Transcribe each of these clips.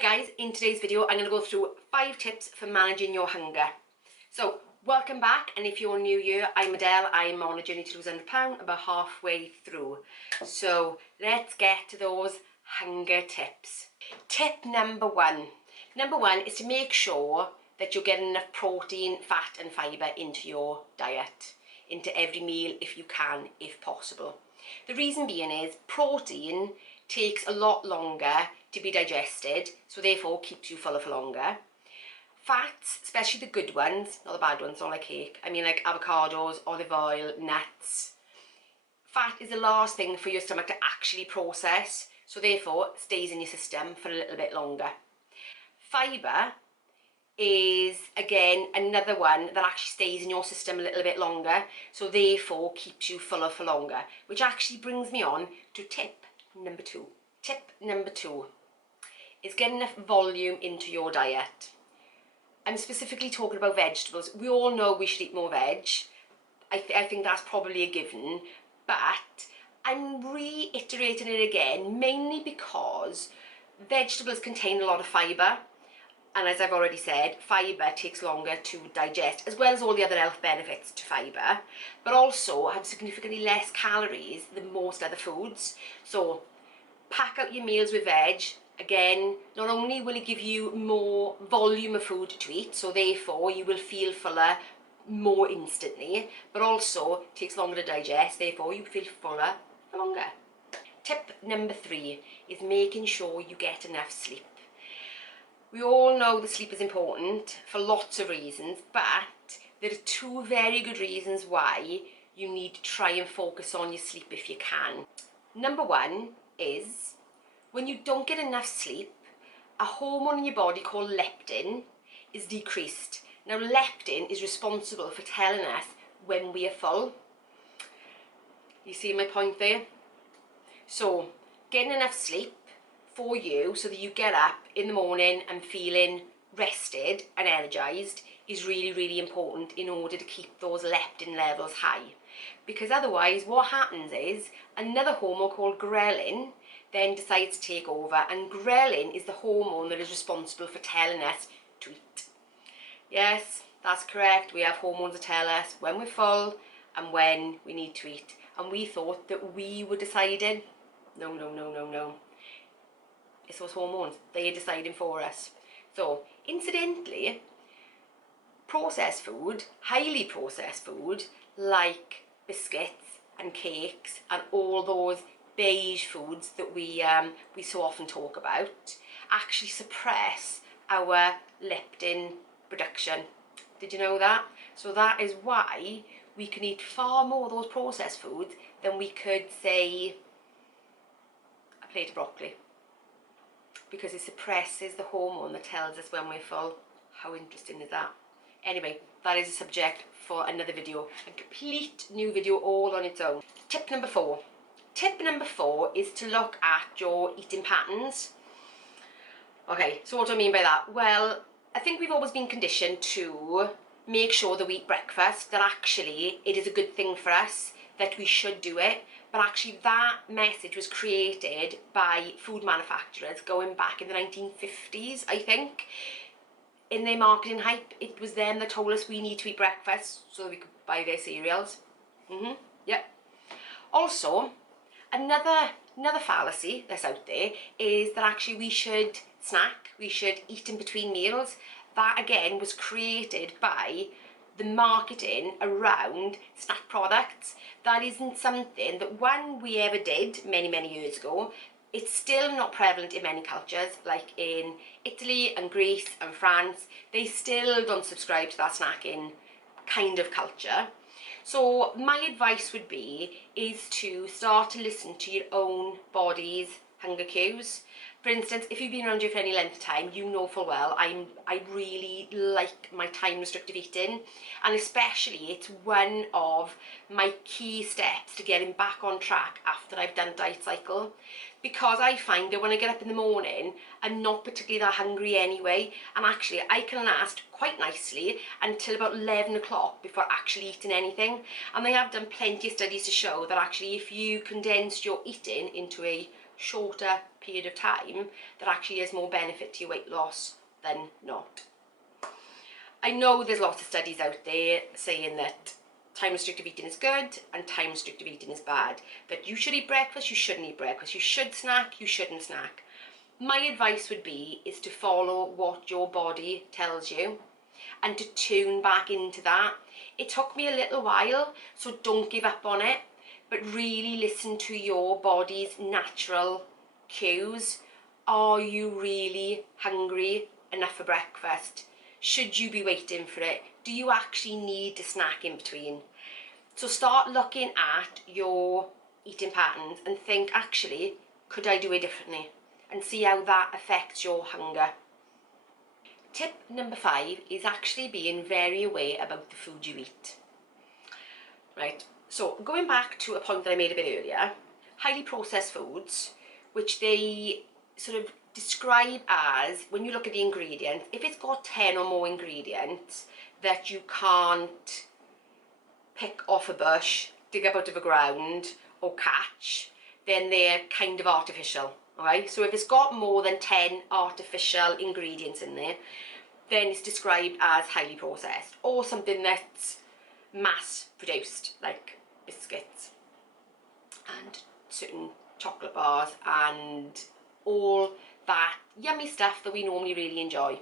Hi guys, in today's video I'm going to go through 5 tips for managing your hunger. So welcome back, and if you're new here, I'm Adele. I'm on a journey to lose 100 pounds, about halfway through. So let's get to those hunger tips. Tip number one is to make sure that you're getting enough protein, fat and fibre into your diet, into every meal if you can, if possible. The reason being is protein takes a lot longer to be digested, so therefore keeps you fuller for longer. Fats, especially the good ones, not the bad ones, not like cake, I mean like avocados, olive oil, nuts. Fat is the last thing for your stomach to actually process, so therefore stays in your system for a little bit longer. Fibre is again another one that actually stays in your system a little bit longer, so therefore keeps you fuller for longer, which actually brings me on to tip number 2. Tip number 2 is get enough volume into your diet. I'm specifically talking about vegetables. We all know we should eat more veg. I think that's probably a given, but I'm reiterating it again, mainly because vegetables contain a lot of fibre, and as I've already said, fibre takes longer to digest, as well as all the other health benefits to fibre, but also have significantly less calories than most other foods. So pack out your meals with veg. Again, not only will it give you more volume of food to eat, so therefore you will feel fuller more instantly, but also takes longer to digest, therefore you feel fuller for longer. Tip number 3 is making sure you get enough sleep. We all know that sleep is important for lots of reasons, but there are 2 very good reasons why you need to try and focus on your sleep if you can. Number 1 is when you don't get enough sleep, a hormone in your body called leptin is decreased. Now leptin is responsible for telling us when we are full. You see my point there? So getting enough sleep for you so that you get up in the morning and feeling rested and energized is really, really important in order to keep those leptin levels high. Because otherwise what happens is another hormone called ghrelin then decides to take over, and ghrelin is the hormone that is responsible for telling us to eat. Yes, that's correct. We have hormones that tell us when we're full and when we need to eat. And we thought that we were deciding. No. It's those hormones. They are deciding for us. So, incidentally, processed food, highly processed food, like biscuits and cakes and all those beige foods that we so often talk about, actually suppress our leptin production. Did you know that? So that is why we can eat far more of those processed foods than we could, say, a plate of broccoli, because it suppresses the hormone that tells us when we're full. How interesting is that? Anyway, that is a subject for another video, a complete new video all on its own. Tip number 4. Tip number 4 is to look at your eating patterns. Okay, so what do I mean by that? Well, I think we've always been conditioned to make sure that we eat breakfast, that actually it is a good thing for us, that we should do it, but actually that message was created by food manufacturers going back in the 1950s, I think. In their marketing hype, it was them that told us we need to eat breakfast so that we could buy their cereals. Yep. Also, another fallacy that's out there is that actually we should snack, we should eat in between meals. That again was created by the marketing around snack products. That isn't something that one we ever did many years ago. It's still not prevalent in many cultures, like in Italy and Greece and France. They still don't subscribe to that snacking kind of culture. So my advice would be is to start to listen to your own body's hunger cues. For instance, if you've been around here for any length of time, you know full well I really like my time restrictive eating, and especially it's one of my key steps to getting back on track after I've done diet cycle, because I find that when I get up in the morning I'm not particularly that hungry anyway, and actually I can last quite nicely until about 11 o'clock before actually eating anything. And they have done plenty of studies to show that actually if you condensed your eating into a shorter period of time that actually is more benefit to your weight loss than not. I know there's lots of studies out there saying that time restrictive eating is good and time restrictive eating is bad. That you should eat breakfast, you shouldn't eat breakfast. You should snack, you shouldn't snack. My advice would be is to follow what your body tells you and to tune back into that. It took me a little while, so don't give up on it, but really listen to your body's natural cues. Are you really hungry enough for breakfast? Should you be waiting for it? Do you actually need a snack in between? So start looking at your eating patterns and think, actually, could I do it differently? And see how that affects your hunger. Tip number 5 is actually being very aware about the food you eat. Right, so going back to a point that I made a bit earlier, highly processed foods, which they sort of describe as, when you look at the ingredients, if it's got 10 or more ingredients that you can't pick off a bush, dig up out of the ground or catch, then they're kind of artificial. Alright, so if it's got more than 10 artificial ingredients in there, then it's described as highly processed, or something that's mass produced, like biscuits and certain chocolate bars and all that yummy stuff that we normally really enjoy.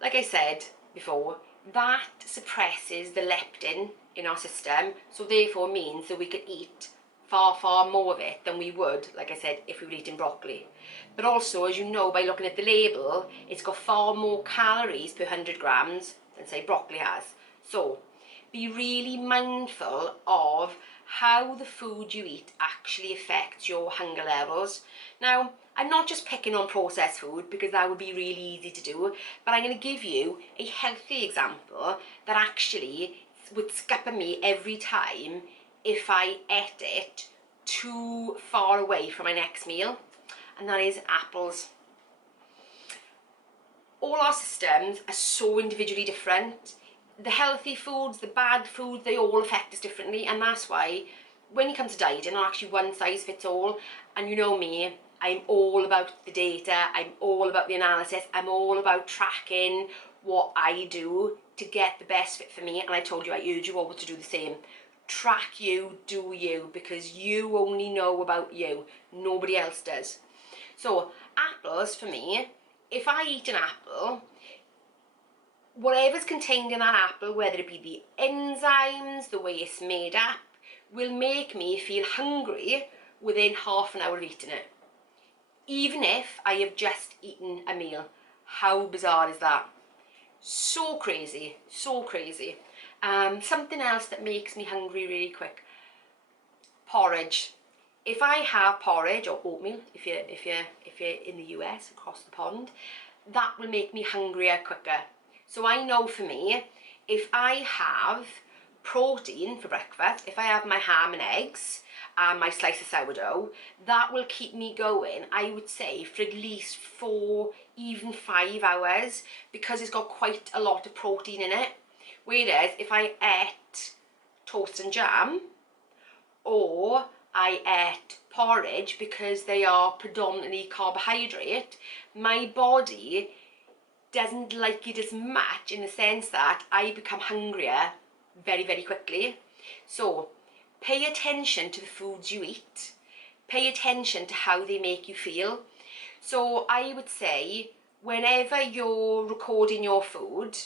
Like I said before, that suppresses the leptin in our system, so therefore means that we could eat far more of it than we would, like I said, if we were eating broccoli. But also, as you know by looking at the label, it's got far more calories per 100 grams than, say, broccoli has. So be really mindful of how the food you eat actually affects your hunger levels. Now, I'm not just picking on processed food because that would be really easy to do, but I'm going to give you a healthy example that actually would scupper me every time if I ate it too far away from my next meal, and that is apples. All our systems are so individually different. The healthy foods, the bad foods, they all affect us differently, and that's why when it comes to dieting, not actually one size fits all. And you know me, I'm all about the data, I'm all about the analysis, I'm all about tracking what I do to get the best fit for me, and I told you, I urge you all to do the same. Track you, do you, because you only know about you, nobody else does. So apples, for me, if I eat an apple, whatever's contained in that apple, whether it be the enzymes, the way it's made up, will make me feel hungry within half an hour of eating it, even if I have just eaten a meal. How bizarre is that? So crazy, so crazy. Something else that makes me hungry really quick, porridge. If I have porridge or oatmeal, if you're in the US across the pond, that will make me hungrier quicker. So I know for me, if I have protein for breakfast, if I have my ham and eggs and my slice of sourdough, that will keep me going, I would say, for at least 4, even 5 hours, because it's got quite a lot of protein in it. Whereas if I ate toast and jam, or I ate porridge, because they are predominantly carbohydrate, my body doesn't like it as much, in the sense that I become hungrier very quickly. So pay attention to the foods you eat, pay attention to how they make you feel. So I would say, whenever you're recording your food,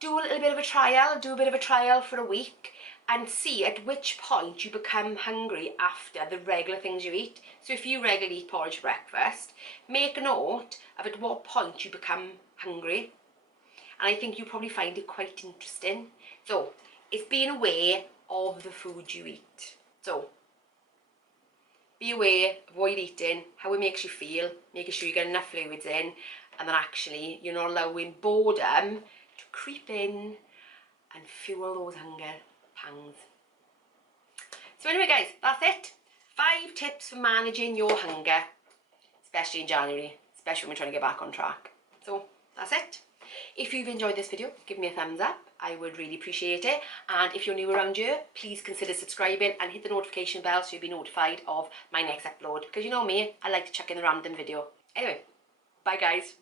do a little bit of a trial, do a bit of a trial for a week, and see at which point you become hungry after the regular things you eat. So if you regularly eat porridge for breakfast, make a note of at what point you become hungry, and I think you'll probably find it quite interesting. So it's being aware of the food you eat. So be aware of what you're eating, how it makes you feel, making sure you get enough fluids in, and then actually you're not allowing boredom to creep in and fuel those hunger pangs. So anyway guys, that's it. 5 tips for managing your hunger, especially in January, especially when we're trying to get back on track. So that's it. If you've enjoyed this video, give me a thumbs up. I would really appreciate it. And if you're new around here, please consider subscribing and hit the notification bell so you'll be notified of my next upload. Because you know me, I like to chuck in a random video. Anyway, bye guys.